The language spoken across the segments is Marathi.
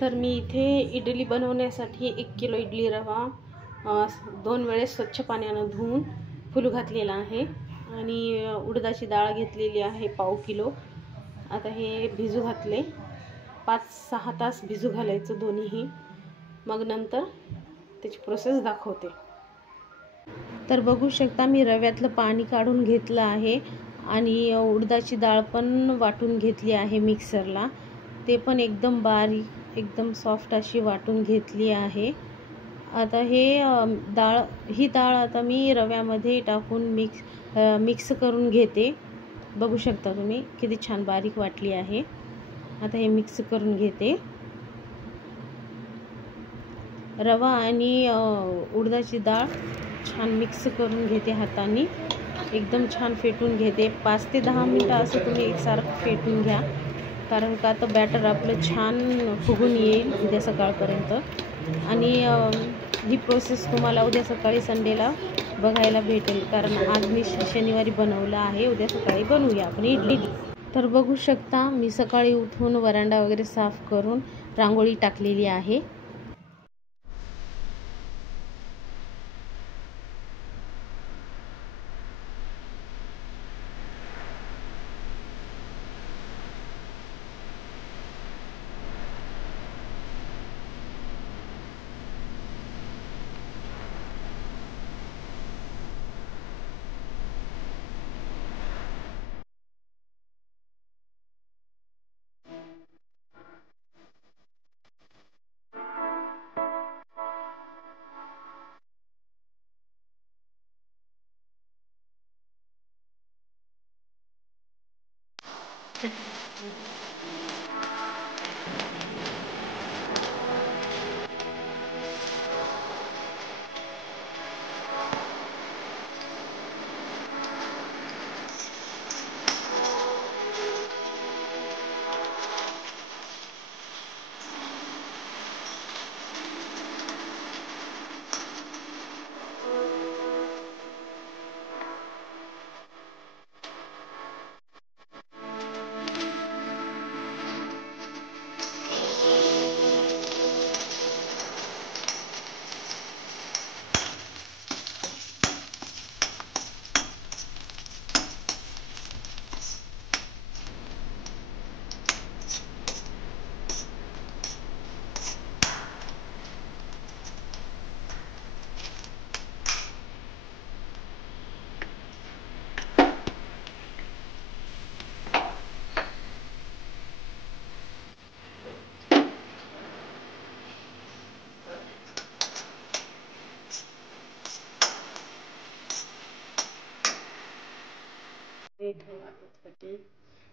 तर मी इथे इडली बनवण्यासाठी 1 किलो इडली रवा 2 वेळेस स्वच्छ पाण्यानं धुवून फुलू घातलेला आहे आणि उडदाची डाळ घेतलेली आहे 1/2 किलो। आता हे भिजू घातले, 5-6 तास भिजू घालायचं दोन्हीही, मग नंतर त्याची प्रोसेस दाखवते। तर बघू शकता मी रव्यातलं पाणी काढून घेतलं आहे आणि उडदाची डाळ पण वाटून घेतली आहे मिक्सरला, ते पण एकदम बारीक एकदम सॉफ्ट अशी वाटून घेतली आहे। आता ही डाळ आता मी रव्यामध्ये टाकून मिक्स करून घेते। बघू शकता तुम्ही किती छान बारीक वाटली आहे। आता हे मिक्स करून घेते। रवा आणि उडदाची डाळ छान मिक्स करून घेते हाताने, एकदम छान फेटून घेते। 5 ते 10 मिनिटं असं तुम्ही एकसारखं फेटून घ्या, कारण का तर बॅटर आपलं छान फुगून येईल उद्या सकाळपर्यंत। आणि ही प्रोसेस तुम्हाला उद्या सकाळी संडेला बघायला भेटेल, कारण आज मी शनिवारी बनवलं आहे, उद्या सकाळी बनवूया आपण इडली। तर बघू शकता मी सकाळी उठून वरांडा वगैरे साफ करून रांगोळी टाकलेली आहे।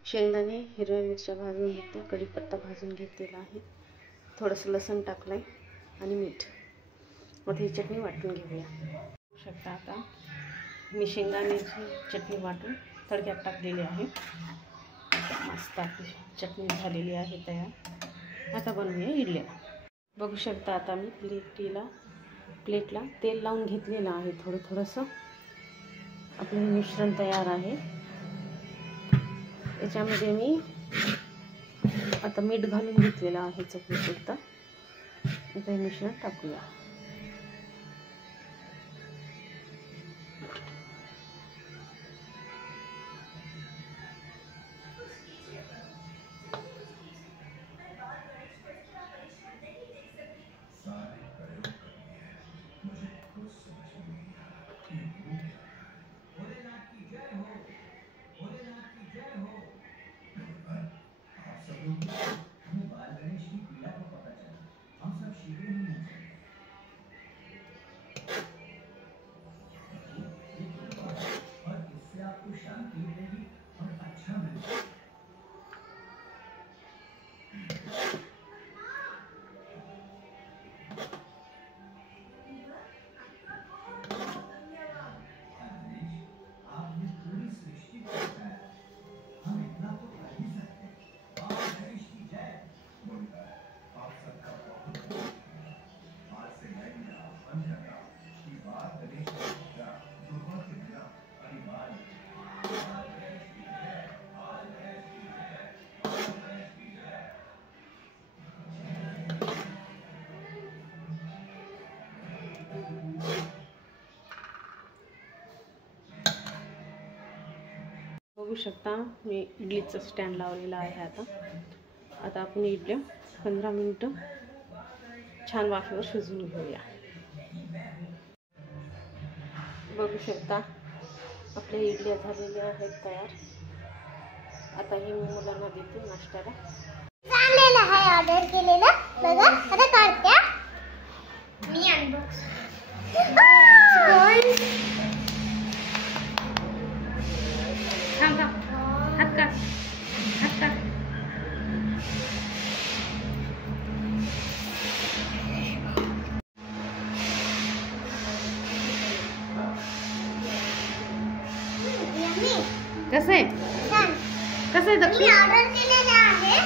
शेंगदाणे, हिरव्या मिरच्या भाजून घेतल्या, कढीपत्ता भाजून घेतलेला आहे, थोडंसं लसूण टाकलंय आणि मीठ। मग ही चटणी वाटून घेऊया। बघू शकता आता मी शेंगदाण्याची चटणी वाटून तडक्यात टाकलेली आहे। मस्त आपली चटणी झालेली आहे तयार। आता बनवूया इडल्या। बघू शकता आता मी प्लेटला तेल लावून घेतलेलं आहे, थोडंसं आपलं मिश्रण तयार आहे। याच्यामध्ये मी आता मीठ घालून घेतलेलं आहे चवीपुरतं। आता हे मिश्रण टाकूया। सब लोग हमें बाल गणेश की पीड़ा को पता चला, हम सब शीघ्र ही मिल जाएंगे। बघू शकता मी इडलीचं स्टँड लावलेलं आहे. आता आपण इडल्या 15 मिनिटं छान वाफेवर शिजवून घेऊया. बघू शकता आपल्या इडल्या झालेल्या आहेत तयार. आता हे मी मुलांना देते नाश्त्याला. झालेलं आहे ऑर्डर केलेलं. बघा आता काढते मी अनबॉक्स. हात का कसं आहे दक्षिण? ऑर्डर केलेलं आहे.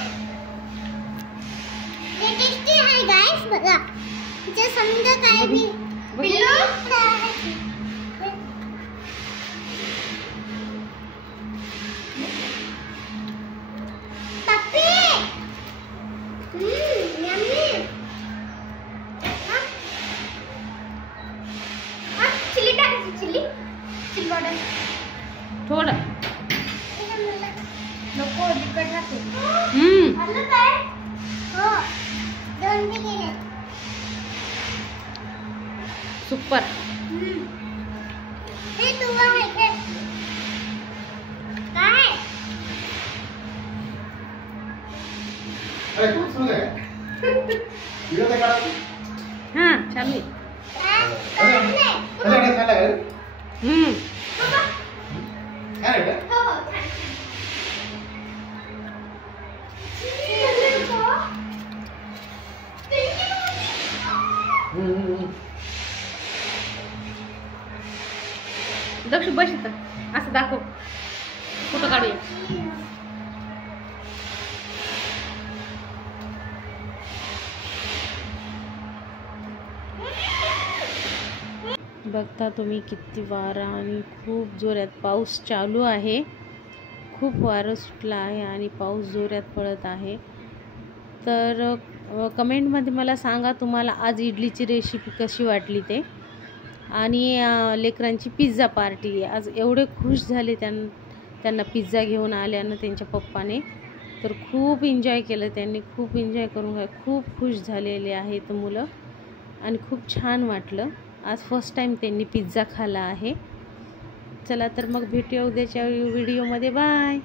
हे टेस्टी आहे गाइस. बघा इथे समजा काय बी थोडं नको तिखट टाकू. हो दोन बी केले. सुपर. हे तू आहे काय? अरे खूप सुंदर आहे. व्हिडिओ काय काढतो? हां चालू दक्ष बस इथं असं दाखव. फोटो काढूया. बघता तुम्ही किती वारा आणि खूप जोरात पाऊस चालू आहे. खूप वारं सुटलं आहे आणि पाऊस जोरात पडत आहे. तर कमेंटमध्ये मला सांगा तुम्हाला आज इडलीची रेसिपी कशी वाटली ते. आणि लेकरांची पिझ्झा पार्टी आहे आज. एवढे खुश झाले त्यांना पिझ्झा घेऊन आल्यानं त्यांच्या पप्पाने. तर खूप एन्जॉय केलं त्यांनी. खूप एन्जॉय करून खूप खुश झालेले आहेत मुलं आणि खूप छान वाटलं. आज फर्स्ट टाइम त्यांनी पिझ्झा खाल्ला आहे. चला तर मग भेटूया उद्याच्या व्हिडिओमध्ये. बाय.